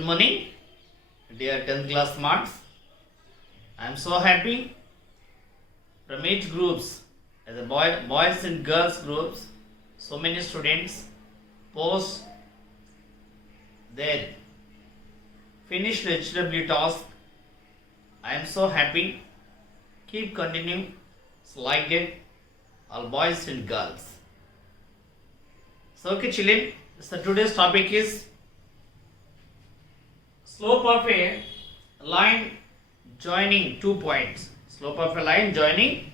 good morning, dear 10th class marks. I am so happy from each groups, as the boys and girls groups, so many students post their finished HW task. I am so happy. Keep continuing. It's like it, all boys and girls. So okay, children. So today's topic is slope of a line joining 2 points. Slope of a line joining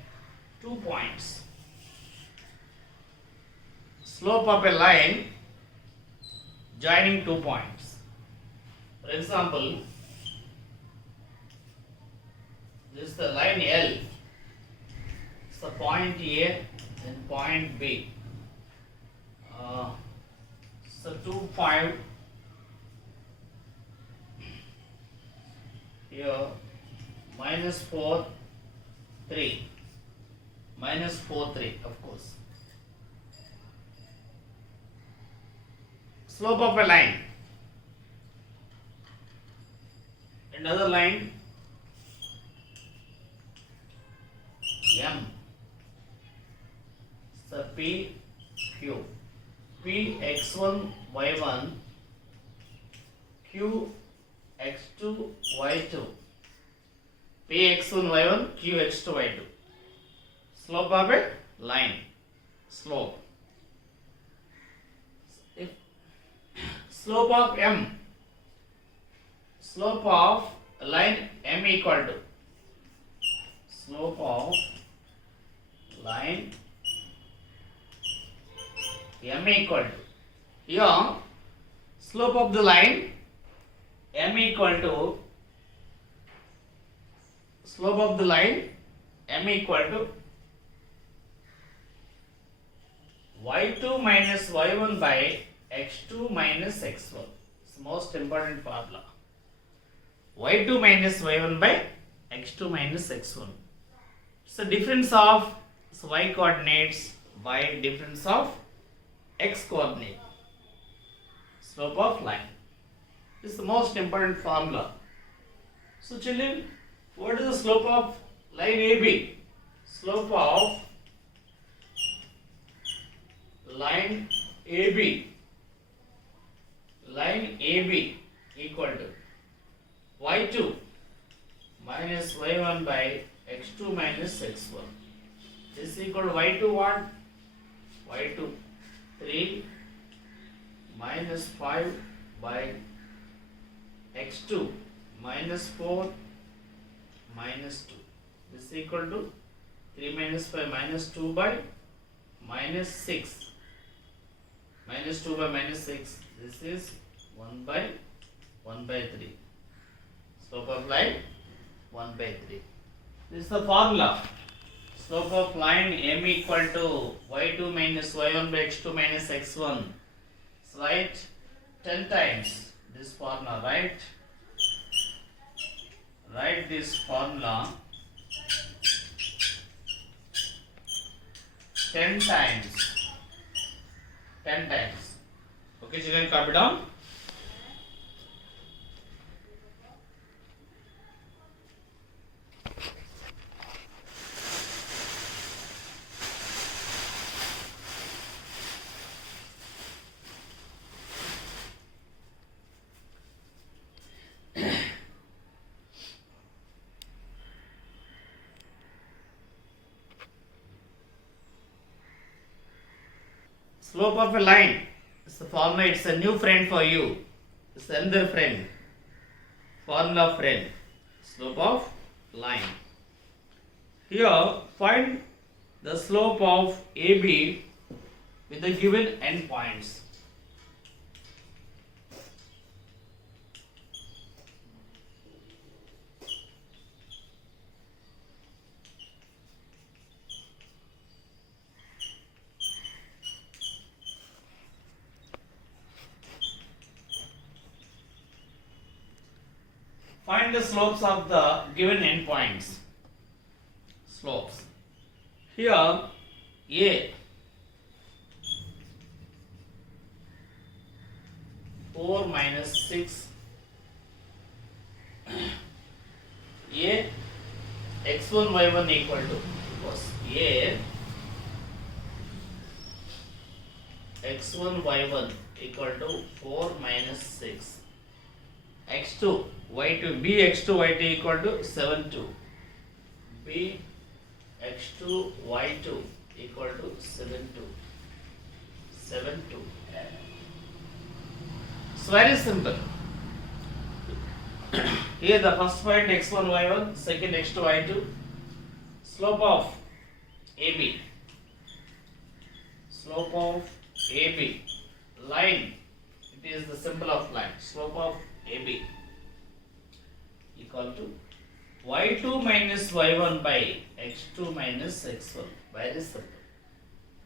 2 points. Slope of a line joining 2 points. For example, this is the line L. It's the point A and point B. So 2, 5 here, minus 4, 3, minus 4, 3, of course. Slope of a line. Another line M. So P, Q. P x1, y1, Q x2, y2. P x1, y1, Q x2, y2. Slope of a line. Slope. If slope of M. Slope of line M equal to. Slope of line M equal to. Here, slope of the line M equal to. Slope of the line M equal to y2 minus y1 by x2 minus x1. It's the most important formula. y2 minus y1 by x2 minus x1. It's the difference of y coordinates by difference of x coordinate. Slope of line. This is the most important formula. So children, what is the slope of line AB? Slope of line AB. Line AB equal to y2 minus y1 by x2 minus x1. This is equal to y2 what? y2 3 minus 5 by x2 minus 4 minus 2. This is equal to 3 minus 5 minus 2 by minus 6. Minus 2 by minus 6. This is 1 by 3. Slope of line 1 by 3. This is the formula. Slope of line M equal to y2 minus y1 by x2 minus x1. So write 10 times this formula. Write this formula 10 times. 10 times. Okay, children, copy down. Slope of a line. It's the formula. It's a new friend for you. It's another friend. Formula friend. Slope of line. Here, find the slope of AB with the given endpoints. Find the slopes of the given endpoints. Slopes. Here, A 4 minus 6 x1 y1 equal to was a x1 y1 equal to 4 minus 6, x2 y2 b x2 y2 equal to 7 2, b x2 y2 equal to 7 2, 7 2. It's very simple. Here the first point x1 y1, second x2 y2, slope of AB, slope of AB, line, it is the symbol of line, slope of AB equal to y2 minus y1 by x2 minus x1. Very simple.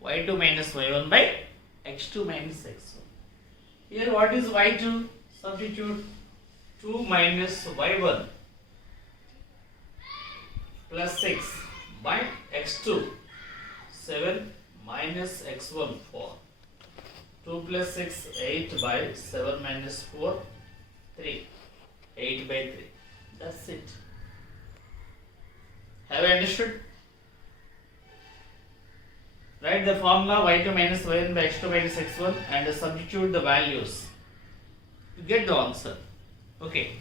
y2 minus y1 by x2 minus x1. Here what is y2? Substitute 2 minus y1 plus 6 by x2 7 minus x1 4. 2 plus 6 8 by 7 minus 4 3. 8 by 3. That's it. Have you understood? Write the formula y2 minus y1 by x2 minus x1 and substitute the values to get the answer. Okay.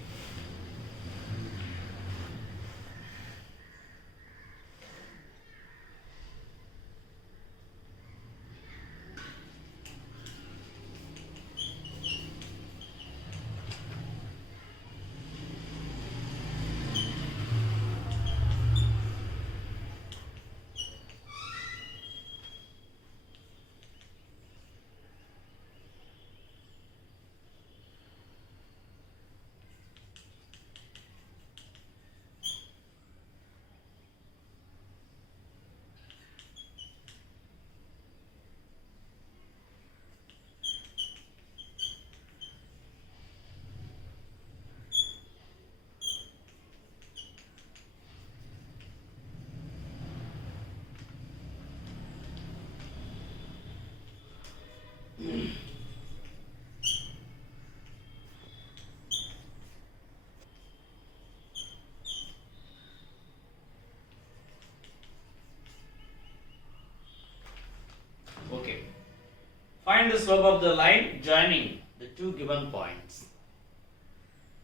Okay. Find the slope of the line joining the two given points.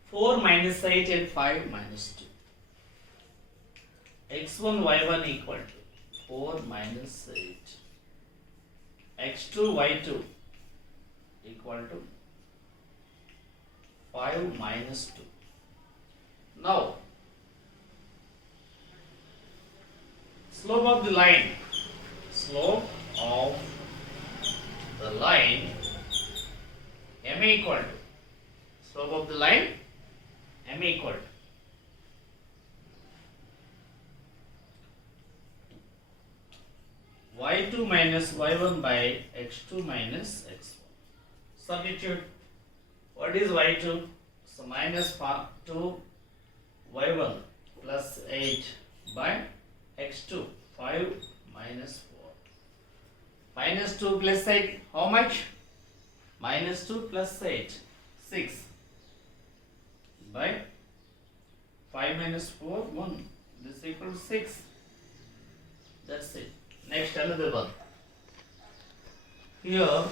4 minus 8 and 5 minus 2. x1 y1 equal to 4 minus 8. x2 y2 equal to 5 minus 2. Now, slope of the line. Slope of the line m equal to, slope of the line m equal to y2 minus y1 by x2 minus x1. Substitute. What is y2? So minus 2 y1 plus 8 by x2 5 minus 4. Minus 2 plus 8, how much? Minus 2 plus 8, 6 by 5 minus 4, 1. This equals 6. That's it. Next, another one. Here,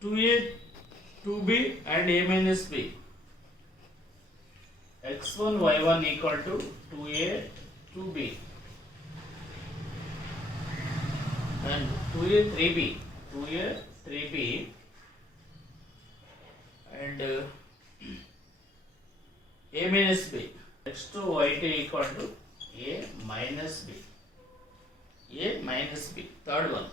two A, 2B and A minus B. x1 y1 equal to 2a 2b and 2a 3b, 2a 3b and a minus b, x2 y2 equal to a minus b, a minus b. Third one,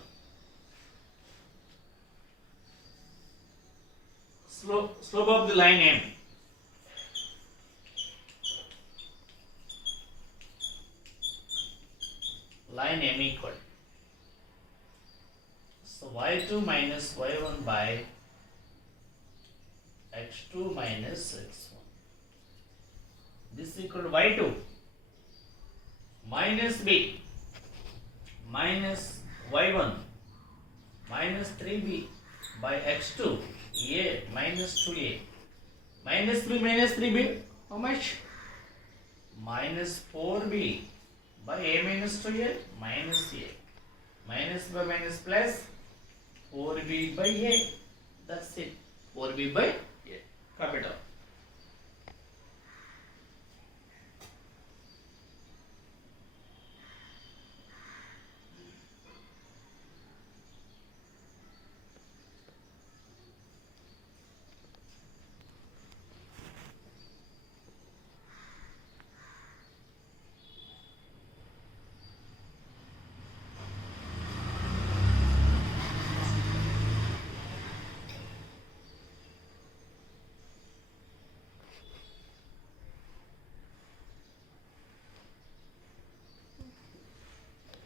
slope of the line m. Line m equal. So y2 minus y1 by x2 minus x1. This equal to y2 minus b minus y1 minus 3b by x2 A minus 2A. Minus 3B. How much? Minus 4B by A minus 2A minus A. Minus by minus plus 4B by A. That's it. 4B by A. Copy it up.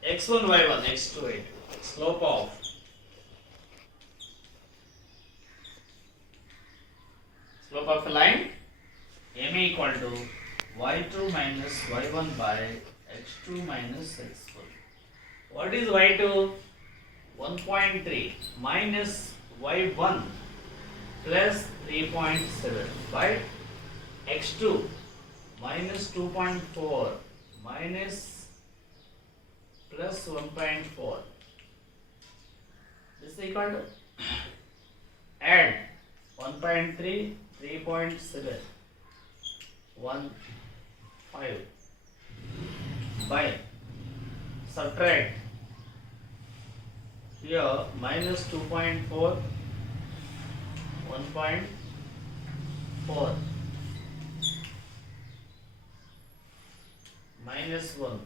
X1, Y1, X2, Y2. Slope of a line M equal to Y2 minus Y1 by X2 minus X1. What is Y2? 1.3 minus Y1 plus 3.7 by X2 minus 2.4 minus plus 1.4. This is equal to add 1.3, 3.7, 1, 5 by subtract here minus 2.4, 1.4 minus 1.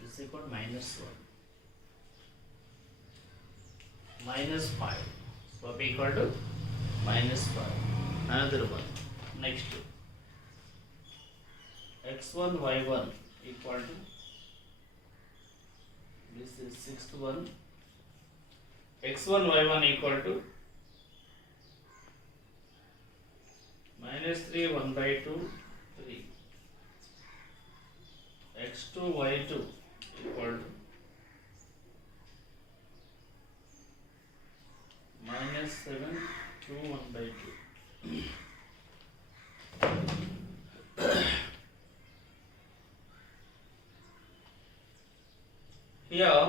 This is equal to minus 1 minus 5. So p equal to minus 5. Another one. Next x1 y1 equal to, this is sixth one, x1 y1 equal to minus 3 1 by 2 3, x2 y2 equal to minus 7 2 1 by 2. Here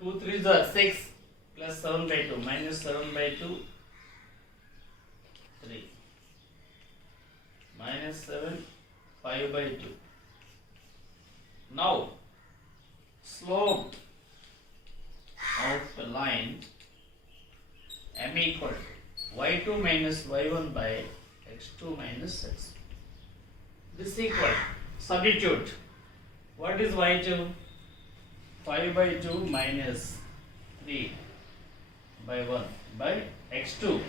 2 3s are 6 plus 7 by 2 minus 7 by 2 3 minus 7 5 by 2. Now slope of the line M equal to y2 minus y1 by x2 minus x. This equal, substitute. What is y2? 5 by 2 minus 3 by 1 by x2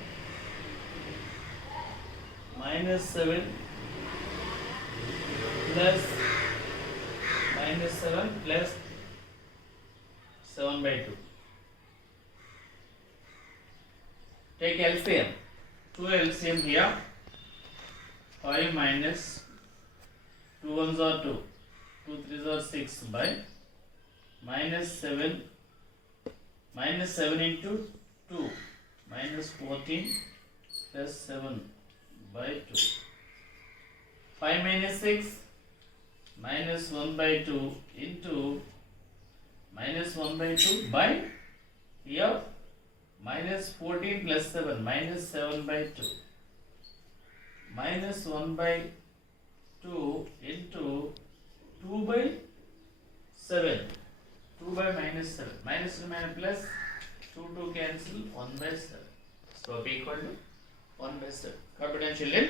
minus 7 plus minus 7 plus 7 by 2. Take LCM. 2 LCM here. 5 minus 2 ones are 2. 2 3s are 6 by minus 7 into 2 minus 14 plus 7 by 2. 5 minus 6 minus 1 by 2 into minus 1 by 2 by here minus 14 plus 7 minus 7 by 2 minus 1 by 2 into 2 by 7, 2 by minus 7, minus 2 minus plus 2 cancel 1 by 7. So p equal to 1 by 7. Confident children?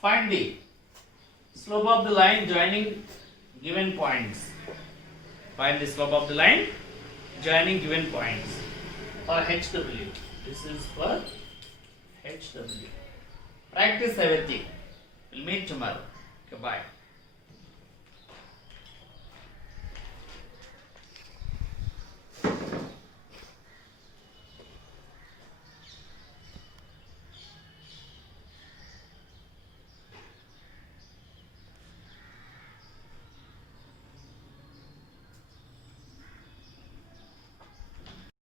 Find the slope of the line joining given points. Find the slope of the line joining given points for HW. This is for HW. Practice everything. We'll meet tomorrow. Goodbye.